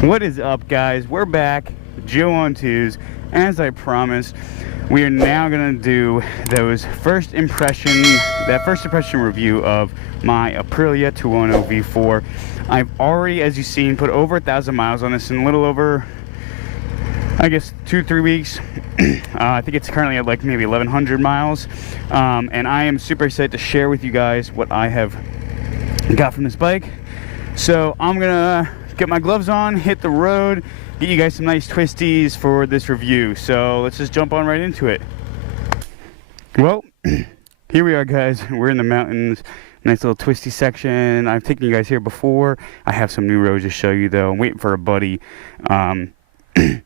What is up, guys? We're back, Joe on twos. As I promised, we are now gonna do that first impression review of my Aprilia Tuono V4. I've already, as you've seen, put over 1,000 miles on this in a little over, I guess, 2-3 weeks. I think it's currently at like maybe 1,100 miles, and I am super excited to share with you guys what I have got from this bike. So I'm gonna get my gloves on, hit the road, get you guys some nice twisties for this review. So let's just jump on right into it. Well, here we are, guys. We're in the mountains. Nice little twisty section. I've taken you guys here before. I have some new roads to show you, though. I'm waiting for a buddy. You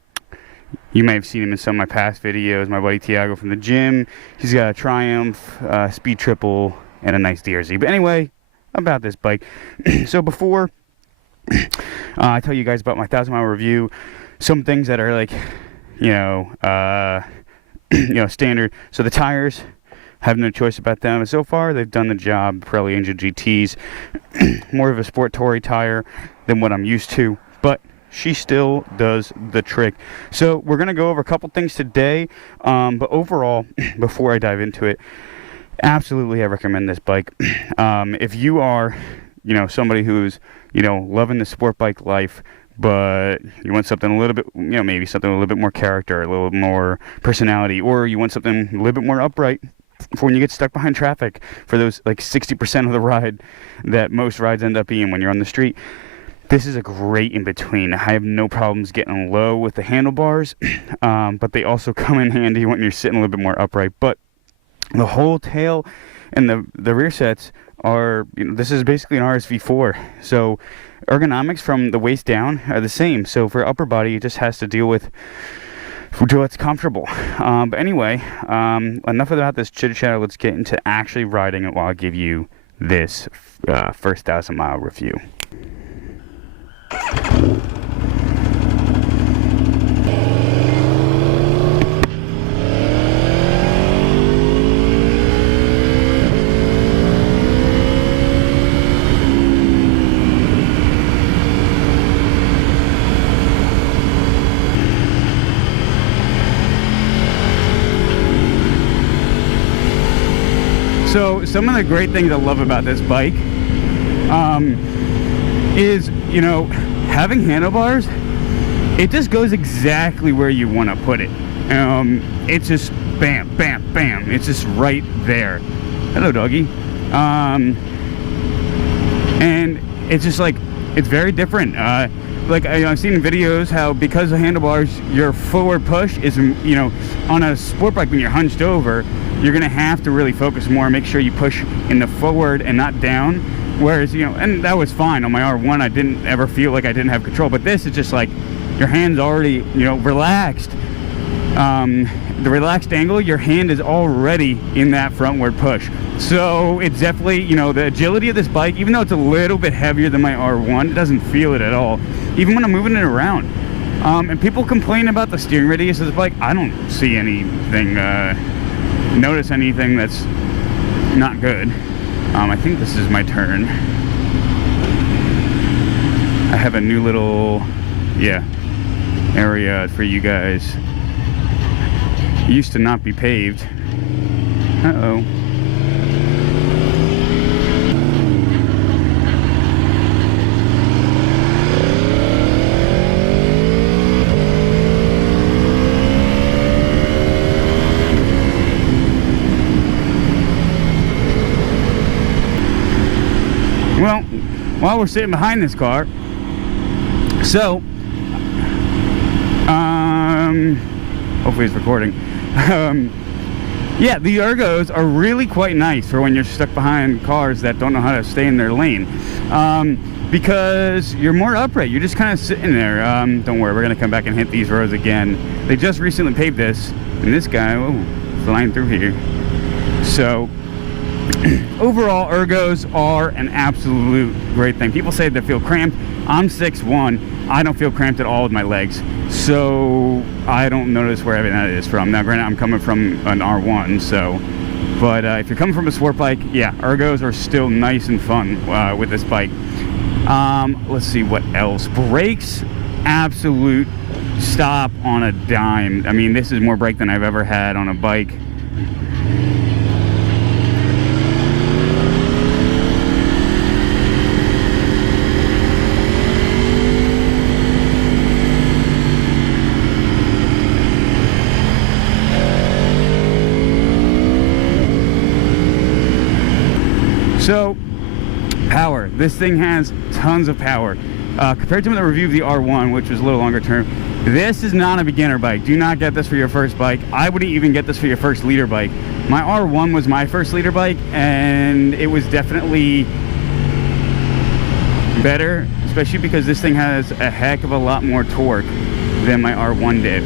may have seen him in some of my past videos. My buddy Tiago from the gym. He's got a Triumph, Speed Triple, and a nice DRZ. But anyway, about this bike. So before I tell you guys about my 1,000-mile review, some things that are like, standard. So the tires, have no choice about them. And so far, they've done the job. Pirelli Angel GTs, more of a sport touring tire than what I'm used to, but she still does the trick. So we're gonna go over a couple things today, but overall, before I dive into it, absolutely I recommend this bike. If you are somebody who's loving the sport bike life, but you want something a little bit, maybe something a little bit more character, a little more personality, or you want something a little bit more upright for when you get stuck behind traffic, for those like 60% of the ride that most rides end up being when you're on the street, this is a great in between. I have no problems getting low with the handlebars, but they also come in handy when you're sitting a little bit more upright. But the whole tail and the rear sets are, this is basically an RSV4. So ergonomics from the waist down are the same. So for upper body, it just has to deal with what's comfortable. But anyway, enough about this chitter chatter. Let's get into actually riding it while I give you this first 1,000-mile review. So some of the great things I love about this bike is, having handlebars. It just goes exactly where you want to put it. It's just bam, bam, bam. It's just right there. Hello, doggy. And it's just like, it's very different. Like I've seen in videos how because of handlebars, your forward push is, on a sport bike when you're hunched over, you're gonna have to really focus more and make sure you push in the forward and not down. Whereas, and that was fine on my R1. I didn't ever feel like I didn't have control. But this is just like your hand's already, relaxed. The relaxed angle, your hand is already in that frontward push. So it's definitely, the agility of this bike, even though it's a little bit heavier than my R1, it doesn't feel it at all, even when I'm moving it around. And people complain about the steering radius of this bike. I don't see anything, notice anything that's not good. I think this is my turn. I have a new little, area for you guys. It used to not be paved. Uh-oh. Well, while we're sitting behind this car, so, hopefully it's recording. Yeah, the ergos are really quite nice for when you're stuck behind cars that don't know how to stay in their lane. Because you're more upright, you're just kind of sitting there. Don't worry, we're gonna come back and hit these roads again. They just recently paved this, and this guy, flying through here. So, overall, ergos are an absolute great thing. People say they feel cramped. I'm 6'1". I don't feel cramped at all with my legs, so I don't notice where that is from. Now, granted, I'm coming from an R1, so, but if you're coming from a sport bike, yeah, ergos are still nice and fun with this bike. Let's see what else. Brakes absolute stop on a dime. I mean, this is more brake than I've ever had on a bike. So, power. This thing has tons of power. Compared to the review of the R1, which was a little longer term, this is not a beginner bike. Do not get this for your first bike. I wouldn't even get this for your first liter bike. My R1 was my first liter bike, and it was definitely better, especially because this thing has a heck of a lot more torque than my R1 did.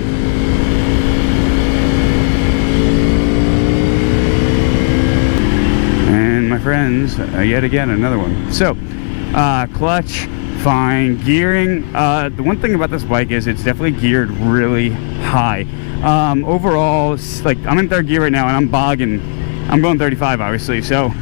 My friends, yet again another one. So clutch, fine. Gearing, the one thing about this bike is it's definitely geared really high. Overall, like, I'm in third gear right now and I'm bogging. I'm going 35 obviously, so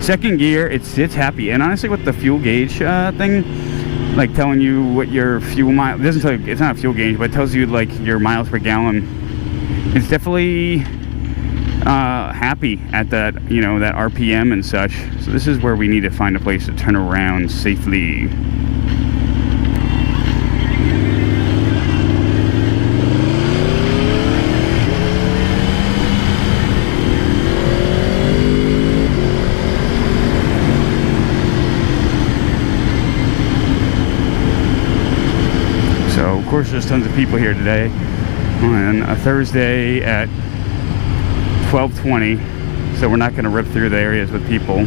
second gear it's happy. And honestly, with the fuel gauge thing, like telling you what your fuel mile, it doesn't tell you, it's not a fuel gauge, but it tells you like your miles per gallon. It's definitely happy at that, you know, that RPM and such. So this is where we need to find a place to turn around safely. So of course there's tons of people here today on a Thursday at 12:20, so we're not going to rip through the areas with people.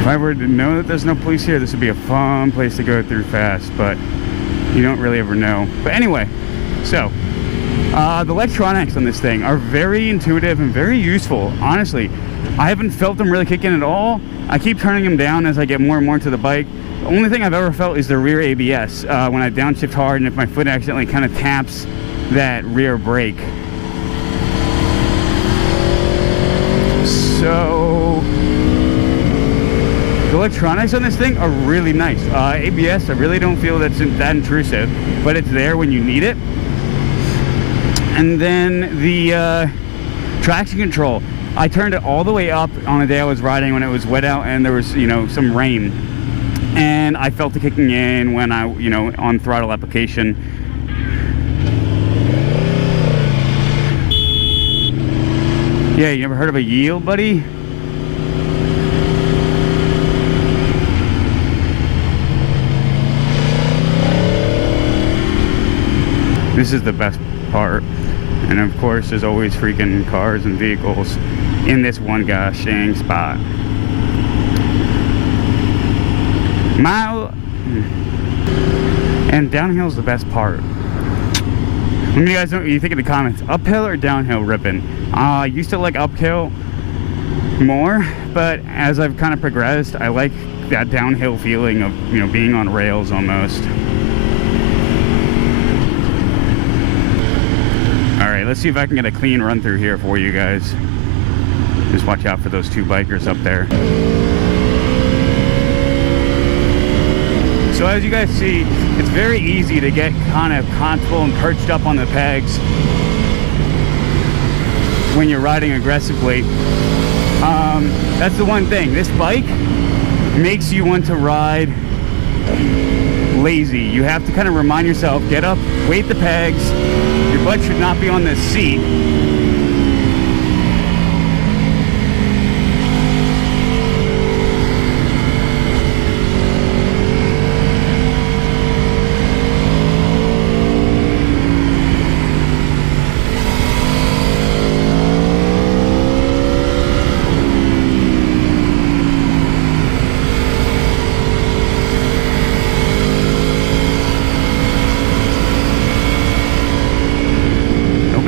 If I were to know that there's no police here, this would be a fun place to go through fast, but you don't really ever know. But anyway, so the electronics on this thing are very intuitive and very useful. Honestly, I haven't felt them really kick in at all. I keep turning them down as I get more and more into the bike. The only thing I've ever felt is the rear ABS when I downshift hard and if my foot accidentally kind of taps that rear brake. So the electronics on this thing are really nice. ABS, I really don't feel that's that intrusive, but it's there when you need it. And then the traction control, I turned it all the way up on the day I was riding when it was wet out and there was, you know, some rain. And I felt it kicking in when I, you know, on throttle application. Yeah, you ever heard of a yield, buddy? This is the best part. And of course, there's always freaking cars and vehicles in this one gosh dang spot. And downhill is the best part. Let me guys know what you think in the comments. Uphill or downhill ripping? I used to like uphill more, but as I've kind of progressed, I like that downhill feeling of, you know, being on rails almost. Alright, let's see if I can get a clean run through here for you guys. Just watch out for those two bikers up there. So as you guys see, it's very easy to get kind of comfortable and perched up on the pegs when you're riding aggressively. That's the one thing. This bike makes you want to ride lazy. You have to kind of remind yourself, get up, weight the pegs. Your butt should not be on this seat.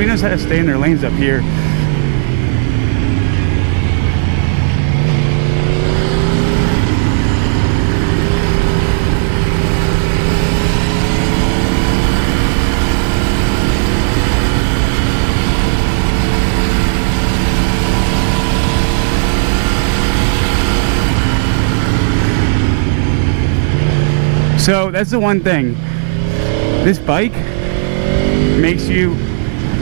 Knows how to stay in their lanes up here. So that's the one thing. This bike makes you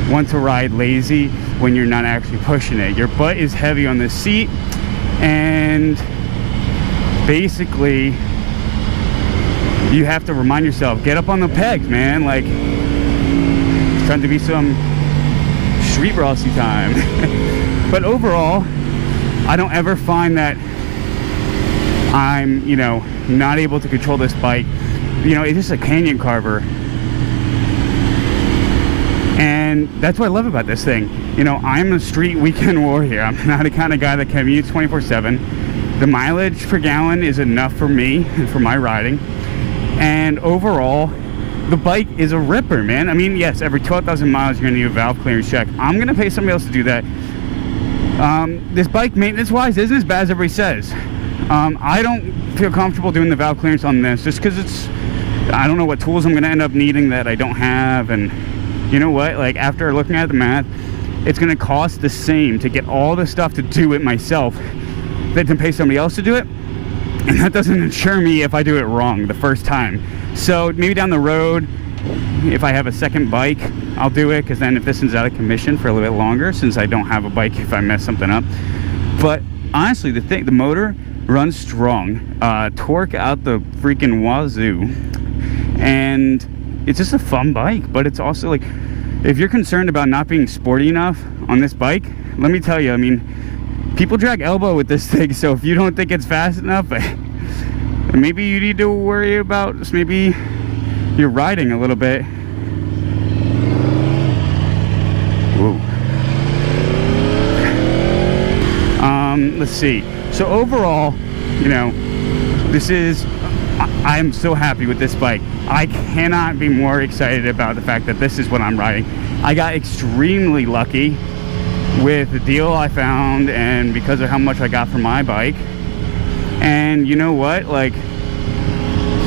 want to ride lazy when you're not actually pushing it. Your butt is heavy on the seat, and basically you have to remind yourself, get up on the pegs, man. Like, it's trying to be some street Rossi time. But overall, I don't ever find that I'm, you know, not able to control this bike. You know, it's just a canyon carver. And that's what I love about this thing. You know, I'm a street weekend warrior. I'm not the kind of guy that commutes 24/7. The mileage per gallon is enough for me and for my riding. And overall, the bike is a ripper, man. I mean, yes, every 12,000 miles you're gonna do a valve clearance check. I'm gonna pay somebody else to do that. This bike, maintenance-wise, isn't as bad as everybody says. I don't feel comfortable doing the valve clearance on this just because I don't know what tools I'm gonna end up needing that I don't have. And you know what, like, after looking at the math, it's gonna cost the same to get all the stuff to do it myself than to pay somebody else to do it. And that doesn't insure me if I do it wrong the first time. So maybe down the road, if I have a second bike, I'll do it, because then if this is out of commission for a little bit longer, since I don't have a bike if I mess something up. But honestly, the motor runs strong, torque out the freaking wazoo, and it's just a fun bike. But it's also like, if you're concerned about not being sporty enough on this bike, let me tell you, I mean, people drag elbow with this thing. So if you don't think it's fast enough, maybe you need to worry about just maybe you're riding a little bit. Whoa. Let's see. So overall, you know, I'm so happy with this bike. I cannot be more excited about the fact that this is what I'm riding. I got extremely lucky with the deal I found, and because of how much I got for my bike. And you know what, like,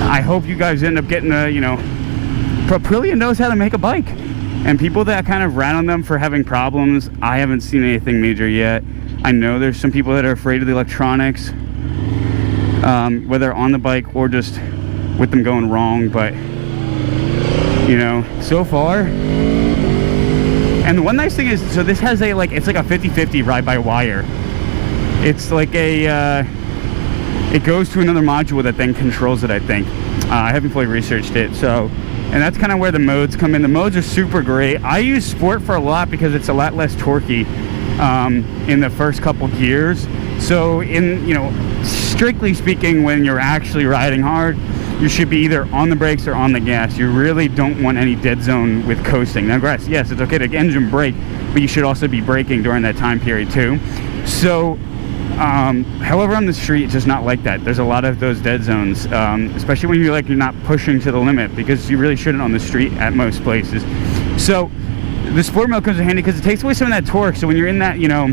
I hope you guys end up getting a, you know, Aprilia knows how to make a bike. And people that kind of rat on them for having problems, I haven't seen anything major yet. I know there's some people that are afraid of the electronics, whether on the bike or just with them going wrong. But, you know, so far. And the one nice thing is, so this has a, like, it's like a 50-50 ride-by-wire. It's like a, it goes to another module that then controls it, I think. I haven't fully researched it, so, and that's kind of where the modes come in. The modes are super great. I use Sport for a lot because it's a lot less torquey in the first couple gears. So in, you know, strictly speaking, when you're actually riding hard, you should be either on the brakes or on the gas. You really don't want any dead zone with coasting. Now, yes, it's okay to engine brake, but you should also be braking during that time period too. So, however, on the street, it's just not like that. There's a lot of those dead zones, especially when you're not pushing to the limit, because you really shouldn't on the street at most places. So, the sport mode comes in handy because it takes away some of that torque. So when you're in that, you know,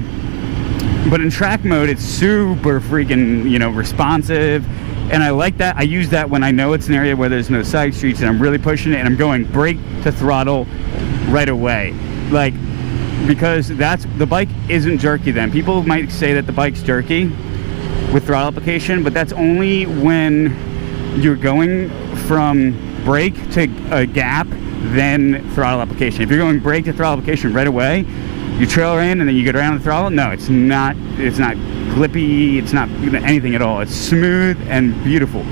but in track mode, it's super freaking, you know, responsive. And I like that. I use that when I know it's an area where there's no side streets and I'm really pushing it and I'm going brake to throttle right away. Like, because the bike isn't jerky then. People might say that the bike's jerky with throttle application, but that's only when you're going from brake to a gap, then throttle application. If you're going brake to throttle application right away, you trailer in and then you get around the throttle, no, it's not glippy, it's not anything at all. It's smooth and beautiful.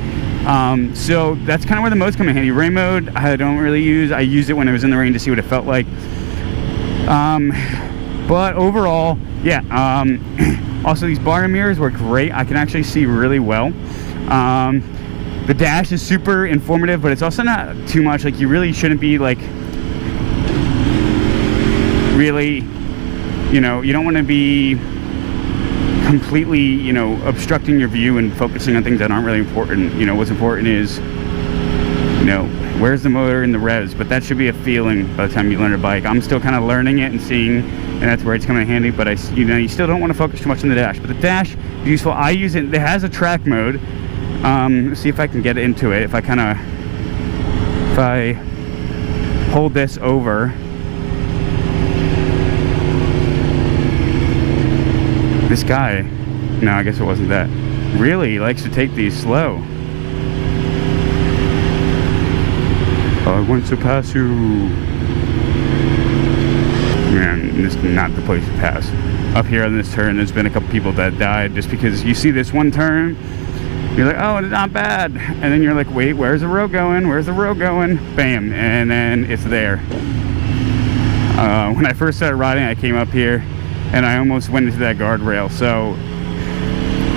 So that's kind of where the modes come in handy. Rain mode, I don't really use. I used it when I was in the rain to see what it felt like. But overall, yeah. Also, these bar mirrors work great. I can actually see really well. The dash is super informative, but it's also not too much. Like, you really shouldn't be, like, really, you know, you don't want to be completely, you know, obstructing your view and focusing on things that aren't really important. You know, what's important is, you know, where's the motor and the revs, but that should be a feeling by the time you learn a bike. I'm still kind of learning it and seeing, and that's where it's coming in handy, but you know, you still don't want to focus too much on the dash. But the dash is useful. I use it, it has a track mode. Let's see if I can get into it. If I hold this over, this guy, no, I guess it wasn't that, really likes to take these slow. I want to pass you. Man, this is not the place to pass. Up here on this turn, there's been a couple people that died just because you see this one turn, you're like, oh, it's not bad. And then you're like, wait, where's the road going? Where's the road going? Bam, and then it's there. When I first started riding, I came up here and I almost went into that guardrail. So,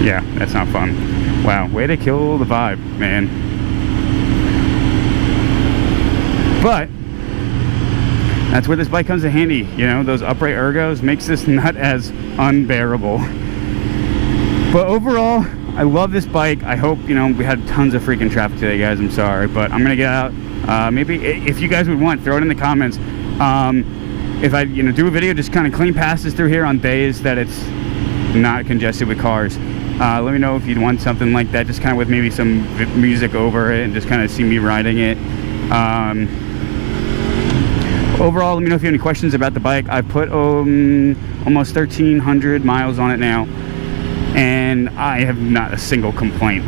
yeah, that's not fun. Wow, way to kill the vibe, man. But that's where this bike comes in handy. You know, those upright ergos makes this not as unbearable. But overall, I love this bike. I hope, you know, we had tons of freaking traffic today, guys. I'm sorry, but I'm gonna get out. Maybe if you guys would want, throw it in the comments. If I, you know, do a video just kind of clean passes through here on days that it's not congested with cars. Let me know if you'd want something like that, just kind of with maybe some music over it and just kind of see me riding it. Overall, let me know if you have any questions about the bike. I've put almost 1,300 miles on it now, and I have not a single complaint.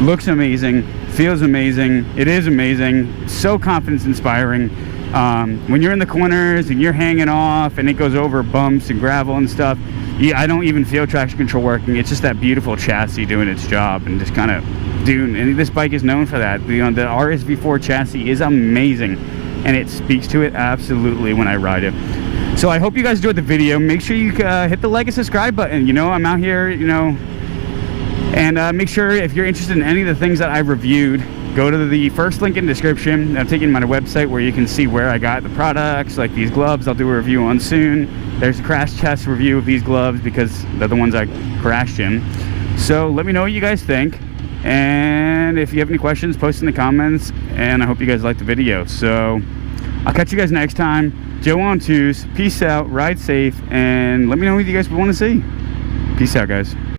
Looks amazing, feels amazing, it is amazing, so confidence inspiring. When you're in the corners and you're hanging off and it goes over bumps and gravel and stuff, yeah, I don't even feel traction control working. It's just that beautiful chassis doing its job and just kind of doing, and this bike is known for that. You know, the RS-V4 chassis is amazing, and it speaks to it absolutely when I ride it. So I hope you guys enjoyed the video. Make sure you hit the like and subscribe button. You know, I'm out here, you know, and make sure if you're interested in any of the things that I've reviewed, go to the first link in the description. I'm taking my website where you can see where I got the products, like these gloves I'll do a review on soon. There's a crash test review of these gloves because they're the ones I crashed in. So let me know what you guys think. And if you have any questions, post in the comments. And I hope you guys liked the video. So I'll catch you guys next time. Joe on twos. Peace out. Ride safe. And let me know what you guys want to see. Peace out, guys.